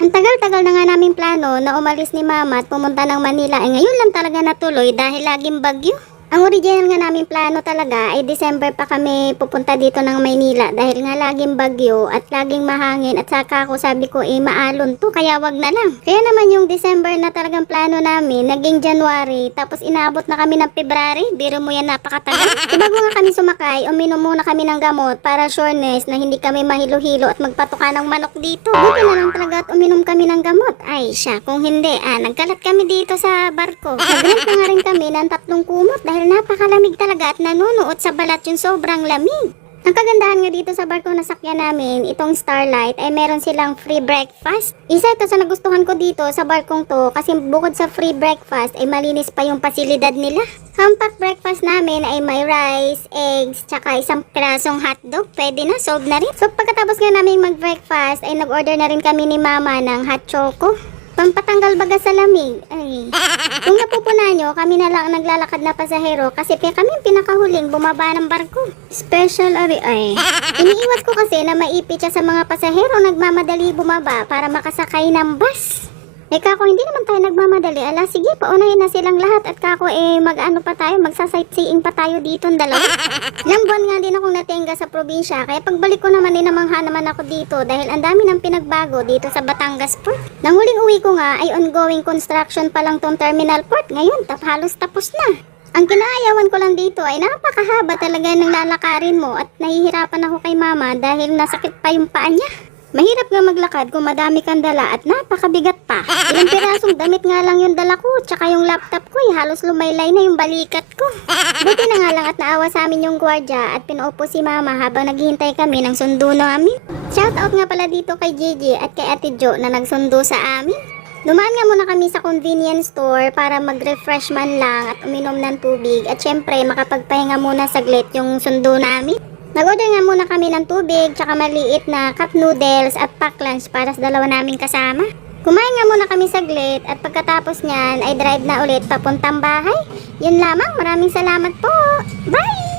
Ang tagal-tagal na nga naming plano na umalis ni Mama at pumunta ng Manila. Ngayon lang talaga natuloy dahil laging bagyo. Ang original nga naming plano talaga ay December pa kami pupunta dito ng Maynila dahil nga laging bagyo at laging mahangin at saka ako sabi ko maalon to kaya wag na lang. Kaya naman yung December na talagang plano namin naging January tapos inabot na kami ng February. Biro mo yan napakatagal. Bago nga kami sumakay uminom muna kami ng gamot para sureness na hindi kami mahilo-hilo at magpatuka ng manok dito. Buti na lang talaga at uminom kami ng gamot. Ay siya kung hindi nagkalat kami dito sa barko. Nag-rent na nga rin kami ng 3 kumot dahil napakalamig talaga at nanunuot sa balat yung sobrang lamig. Ang kagandahan nga dito sa barko na sakyan namin, itong Starlight, ay meron silang free breakfast. Isa ito sa nagustuhan ko dito sa barkong to kasi bukod sa free breakfast ay malinis pa yung pasilidad nila. Compact breakfast namin ay may rice, eggs, tsaka isang pirasong hotdog. Pwede na, solve na rin. So pagkatapos nga namin mag-breakfast ay nag-order na rin kami ni Mama ng hot choco. Pampatanggal baga sa lamig. Ay. Kung napupunan nyo, kami na lang ang naglalakad na pasahero kasi kami pinakahuling bumaba ng barko. Special ay. Iniiwas ko kasi na maipit siya sa mga pasahero nagmamadali bumaba para makasakay ng bus. Kako, hindi naman tayo nagmamadali. Sige, paunahin na silang lahat at kako mag-ano pa tayo, magsa-sightseeing pa tayo dito ng dalawa. Ilang buwan nga din akong natenga sa probinsya, kaya pagbalik ko naman namangha naman ako dito dahil ang dami ng pinagbago dito sa Batangas Port. Nang huling uwi ko nga ay ongoing construction pa lang tong terminal port. Ngayon, halos tapos na. Ang kinaayawan ko lang dito ay napakahaba talaga ng lalakarin mo at nahihirapan ako kay Mama dahil nasakit pa yung paa niya. Mahirap nga maglakad kung madami kang dala at napakabigat pa. Ilang pirasong damit nga lang yung dala ko, tsaka yung laptop ko halos lumaylay na yung balikat ko. Buti na nga lang at naawa sa amin yung gwardya at pinaupo si Mama habang naghihintay kami ng sundo namin. Shoutout nga pala dito kay Gigi at kay Ate Jo na nagsundo sa amin. Dumaan nga muna kami sa convenience store para mag-refresh man lang at uminom ng tubig at syempre makapagpahinga muna saglit yung sundo namin. Nag-order nga muna kami ng tubig, tsaka maliit na cup noodles at pack lunch para sa dalawa naming kasama. Kumain nga muna kami saglit at pagkatapos niyan ay drive na ulit papuntang bahay. Yun lamang, maraming salamat po. Bye!